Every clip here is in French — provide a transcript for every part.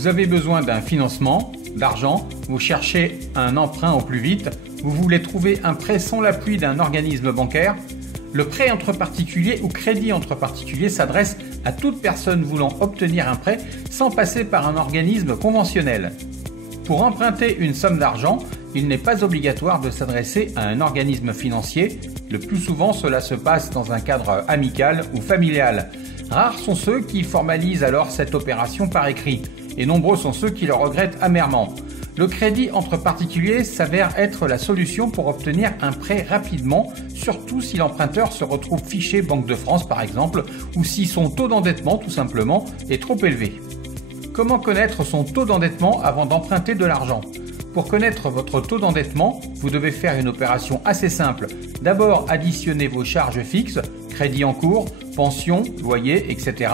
Vous avez besoin d'un financement, d'argent, vous cherchez un emprunt au plus vite, vous voulez trouver un prêt sans l'appui d'un organisme bancaire. Le prêt entre particuliers ou crédit entre particuliers s'adresse à toute personne voulant obtenir un prêt sans passer par un organisme conventionnel. Pour emprunter une somme d'argent, il n'est pas obligatoire de s'adresser à un organisme financier. Le plus souvent, cela se passe dans un cadre amical ou familial. Rares sont ceux qui formalisent alors cette opération par écrit, et nombreux sont ceux qui le regrettent amèrement. Le crédit entre particuliers s'avère être la solution pour obtenir un prêt rapidement, surtout si l'emprunteur se retrouve fiché Banque de France par exemple, ou si son taux d'endettement tout simplement est trop élevé. Comment connaître son taux d'endettement avant d'emprunter de l'argent ? Pour connaître votre taux d'endettement, vous devez faire une opération assez simple. D'abord, additionner vos charges fixes, crédit en cours, pension, loyer, etc.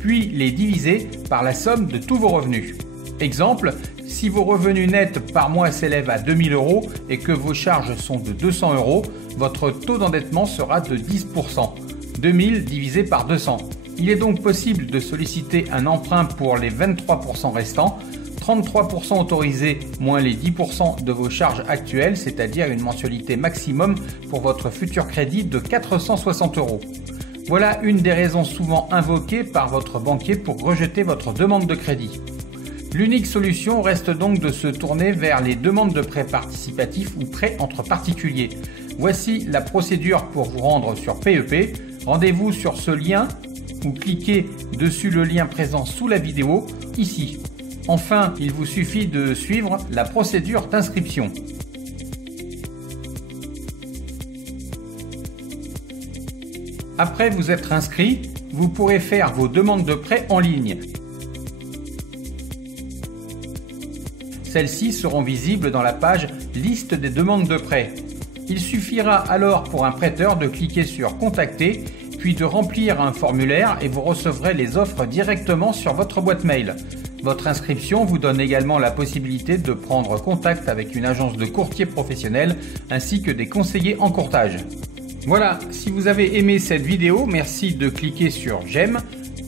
Puis les diviser par la somme de tous vos revenus. Exemple, si vos revenus nets par mois s'élèvent à 2 000 € et que vos charges sont de 200 €, votre taux d'endettement sera de 10%. 2 000 divisé par 200. Il est donc possible de solliciter un emprunt pour les 23% restants, 33% autorisés moins les 10% de vos charges actuelles, c'est-à-dire une mensualité maximum pour votre futur crédit de 460 €. Voilà une des raisons souvent invoquées par votre banquier pour rejeter votre demande de crédit. L'unique solution reste donc de se tourner vers les demandes de prêts participatifs ou prêts entre particuliers. Voici la procédure pour vous rendre sur PEP. Rendez-vous sur ce lien ou cliquez dessus le lien présent sous la vidéo, ici. Enfin, il vous suffit de suivre la procédure d'inscription. Après vous être inscrit, vous pourrez faire vos demandes de prêt en ligne. Celles-ci seront visibles dans la page « Liste des demandes de prêt ». Il suffira alors pour un prêteur de cliquer sur « Contacter » puis de remplir un formulaire et vous recevrez les offres directement sur votre boîte mail. Votre inscription vous donne également la possibilité de prendre contact avec une agence de courtier professionnel ainsi que des conseillers en courtage. Voilà, si vous avez aimé cette vidéo, merci de cliquer sur « J'aime ».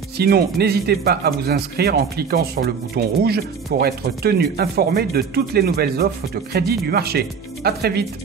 Sinon, n'hésitez pas à vous inscrire en cliquant sur le bouton rouge pour être tenu informé de toutes les nouvelles offres de crédit du marché. À très vite.